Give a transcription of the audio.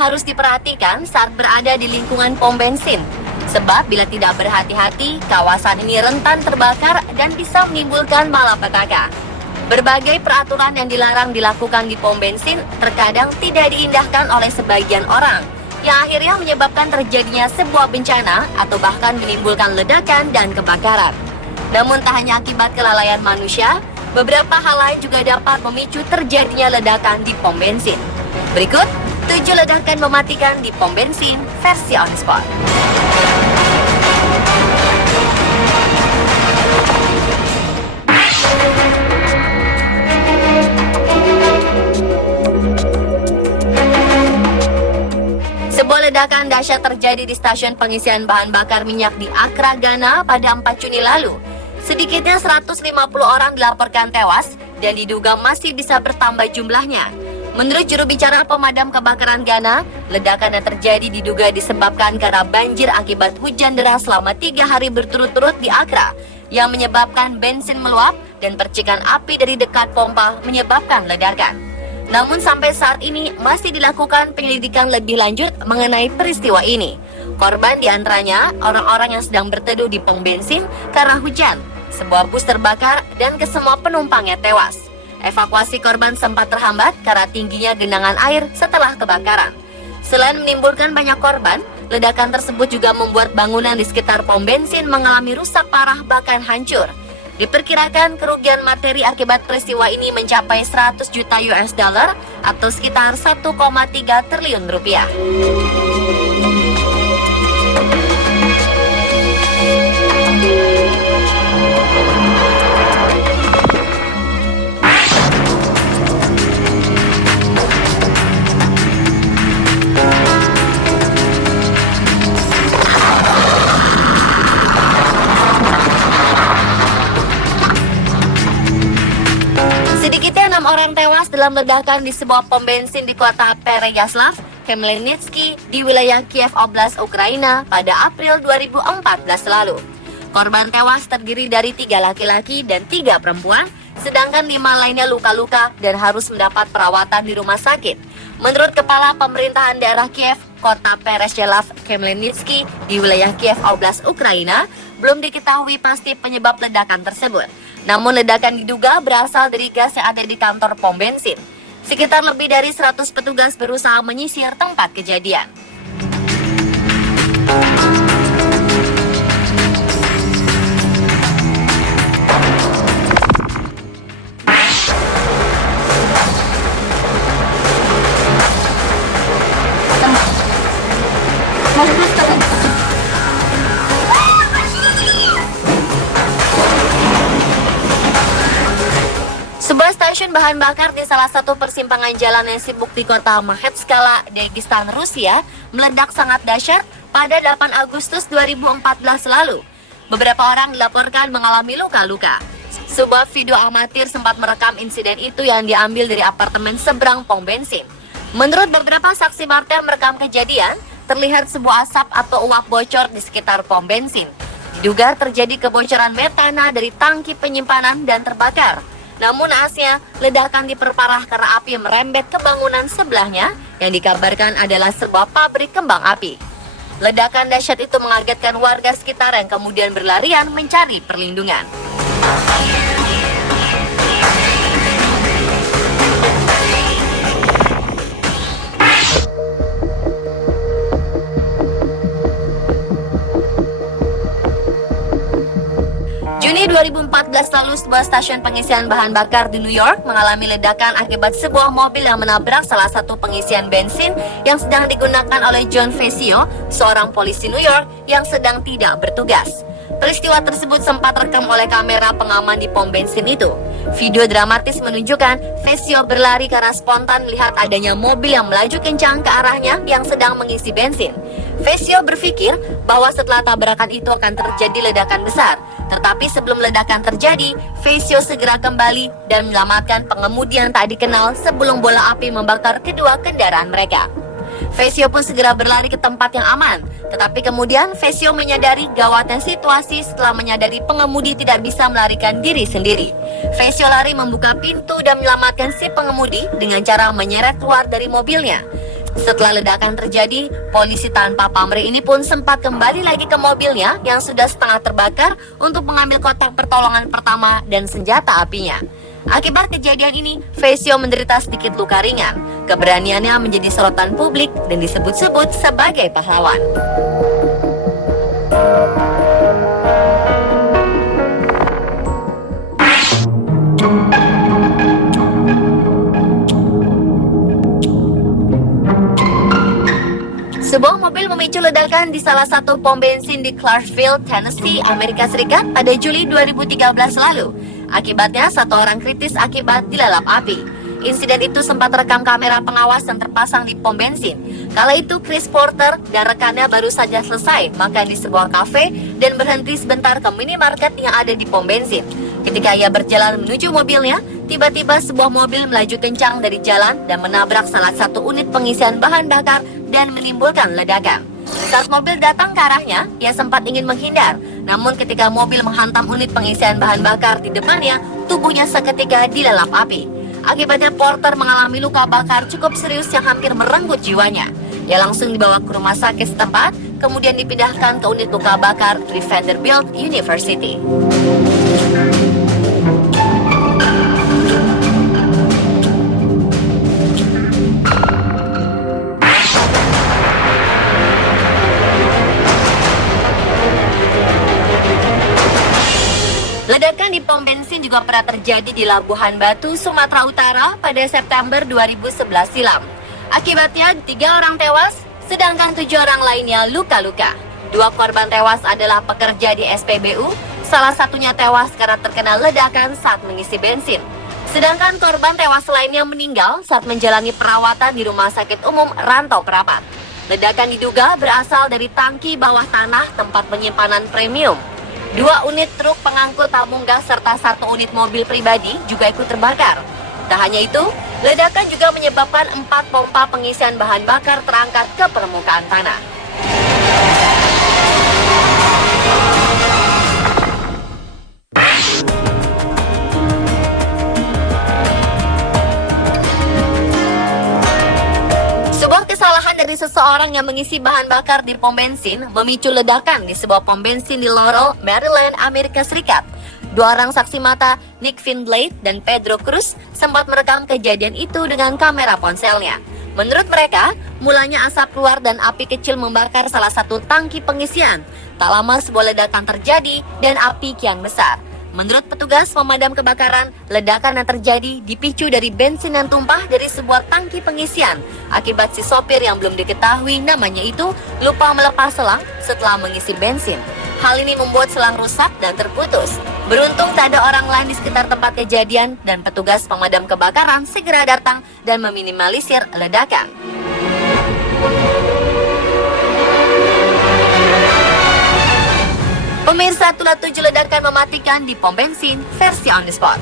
harus diperhatikan saat berada di lingkungan pom bensin. Sebab bila tidak berhati-hati, kawasan ini rentan terbakar dan bisa menimbulkan malapetaka. Berbagai peraturan yang dilarang dilakukan di pom bensin terkadang tidak diindahkan oleh sebagian orang, yang akhirnya menyebabkan terjadinya sebuah bencana atau bahkan menimbulkan ledakan dan kebakaran. Namun tak hanya akibat kelalaian manusia, beberapa hal lain juga dapat memicu terjadinya ledakan di pom bensin. Berikut 7 ledakan mematikan di pom bensin versi on spot. Sebuah ledakan dahsyat terjadi di stasiun pengisian bahan bakar minyak di Accra, Ghana pada 4 Juni lalu. Sedikitnya 150 orang dilaporkan tewas dan diduga masih bisa bertambah jumlahnya. Menurut juru bicara pemadam kebakaran Ghana, ledakan yang terjadi diduga disebabkan karena banjir akibat hujan deras selama 3 hari berturut-turut di Accra yang menyebabkan bensin meluap dan percikan api dari dekat pompa menyebabkan ledakan. Namun sampai saat ini masih dilakukan penyelidikan lebih lanjut mengenai peristiwa ini. Korban diantaranya orang-orang yang sedang berteduh di pom bensin karena hujan, sebuah bus terbakar dan kesemua penumpangnya tewas. Evakuasi korban sempat terhambat karena tingginya genangan air setelah kebakaran. Selain menimbulkan banyak korban, ledakan tersebut juga membuat bangunan di sekitar pom bensin mengalami rusak parah bahkan hancur. Diperkirakan kerugian materi akibat peristiwa ini mencapai 100 juta US dollar atau sekitar 1,3 triliun rupiah. Sedikitnya 6 orang tewas dalam ledakan di sebuah pom bensin di kota Pereyaslav, Khmelnytskyi di wilayah Kiev Oblast, Ukraina pada April 2014 lalu. Korban tewas terdiri dari 3 laki-laki dan 3 perempuan, sedangkan 5 lainnya luka-luka dan harus mendapat perawatan di rumah sakit. Menurut Kepala Pemerintahan Daerah Kiev, kota Pereyaslav, Khmelnytskyi di wilayah Kiev Oblast, Ukraina, belum diketahui pasti penyebab ledakan tersebut. Namun ledakan diduga berasal dari gas yang ada di kantor pom bensin. Sekitar lebih dari 100 petugas berusaha menyisir tempat kejadian. Sebuah stasiun bahan bakar di salah satu persimpangan jalan yang sibuk di kota Makhatskala, Dagestan, Rusia, meledak sangat dahsyat pada 8 Agustus 2014 lalu. Beberapa orang dilaporkan mengalami luka-luka. Sebuah video amatir sempat merekam insiden itu yang diambil dari apartemen seberang pom bensin. Menurut beberapa saksi mata yang merekam kejadian, terlihat sebuah asap atau uap bocor di sekitar pom bensin. Diduga terjadi kebocoran metana dari tangki penyimpanan dan terbakar. Namun naasnya, ledakan diperparah karena api merembet ke bangunan sebelahnya yang dikabarkan adalah sebuah pabrik kembang api. Ledakan dahsyat itu mengagetkan warga sekitar yang kemudian berlarian mencari perlindungan. Juni 2014 lalu, sebuah stasiun pengisian bahan bakar di New York mengalami ledakan akibat sebuah mobil yang menabrak salah satu pengisian bensin yang sedang digunakan oleh John Fecchio, seorang polisi New York yang sedang tidak bertugas. Peristiwa tersebut sempat rekam oleh kamera pengaman di pom bensin itu. Video dramatis menunjukkan Fecchio berlari karena spontan melihat adanya mobil yang melaju kencang ke arahnya yang sedang mengisi bensin. Fecchio berpikir bahwa setelah tabrakan itu akan terjadi ledakan besar. Tetapi sebelum ledakan terjadi, Fecchio segera kembali dan menyelamatkan pengemudi yang tak dikenal sebelum bola api membakar kedua kendaraan mereka. Fecchio pun segera berlari ke tempat yang aman. Tetapi kemudian Fecchio menyadari gawatnya situasi setelah menyadari pengemudi tidak bisa melarikan diri sendiri. Fecchio lari membuka pintu dan menyelamatkan si pengemudi dengan cara menyeret keluar dari mobilnya. Setelah ledakan terjadi, polisi tanpa pamrih ini pun sempat kembali lagi ke mobilnya yang sudah setengah terbakar untuk mengambil kotak pertolongan pertama dan senjata apinya. Akibat kejadian ini, Fesio menderita sedikit luka ringan. Keberaniannya menjadi sorotan publik dan disebut-sebut sebagai pahlawan. Sebuah mobil memicu ledakan di salah satu pom bensin di Clarksville, Tennessee, Amerika Serikat pada Juli 2013 lalu. Akibatnya, satu orang kritis akibat dilalap api. Insiden itu sempat rekam kamera pengawas yang terpasang di pom bensin. Kala itu, Chris Porter dan rekannya baru saja selesai makan di sebuah kafe dan berhenti sebentar ke minimarket yang ada di pom bensin. Ketika ia berjalan menuju mobilnya, tiba-tiba sebuah mobil melaju kencang dari jalan dan menabrak salah satu unit pengisian bahan bakar dan menimbulkan ledakan. Saat mobil datang ke arahnya, ia sempat ingin menghindar. Namun ketika mobil menghantam unit pengisian bahan bakar di depannya, tubuhnya seketika dilalap api. Akibatnya Porter mengalami luka bakar cukup serius yang hampir merenggut jiwanya. Ia langsung dibawa ke rumah sakit setempat, kemudian dipindahkan ke unit luka bakar di Vanderbilt University. Ledakan di pom bensin juga pernah terjadi di Labuhan Batu, Sumatera Utara pada September 2011 silam. Akibatnya 3 orang tewas, sedangkan 7 orang lainnya luka-luka. 2 korban tewas adalah pekerja di SPBU, salah satunya tewas karena terkena ledakan saat mengisi bensin. Sedangkan korban tewas lainnya meninggal saat menjalani perawatan di Rumah Sakit Umum Rantau Prapat. Ledakan diduga berasal dari tangki bawah tanah tempat penyimpanan premium. 2 unit truk pengangkut tabung gas serta 1 unit mobil pribadi juga ikut terbakar. Tak hanya itu, ledakan juga menyebabkan 4 pompa pengisian bahan bakar terangkat ke permukaan tanah. Sebuah kesalahan dari seseorang yang mengisi bahan bakar di pom bensin memicu ledakan di sebuah pom bensin di Laurel, Maryland, Amerika Serikat. 2 orang saksi mata, Nick Finblade dan Pedro Cruz, sempat merekam kejadian itu dengan kamera ponselnya. Menurut mereka, mulanya asap keluar dan api kecil membakar salah satu tangki pengisian. Tak lama sebuah ledakan terjadi dan api kian besar. Menurut petugas pemadam kebakaran, ledakan yang terjadi dipicu dari bensin yang tumpah dari sebuah tangki pengisian akibat si sopir yang belum diketahui namanya itu lupa melepas selang setelah mengisi bensin. Hal ini membuat selang rusak dan terputus. Beruntung tak ada orang lain di sekitar tempat kejadian dan petugas pemadam kebakaran segera datang dan meminimalisir ledakan. Pemirsa, itulah 7 ledakan mematikan di pom bensin versi on the spot.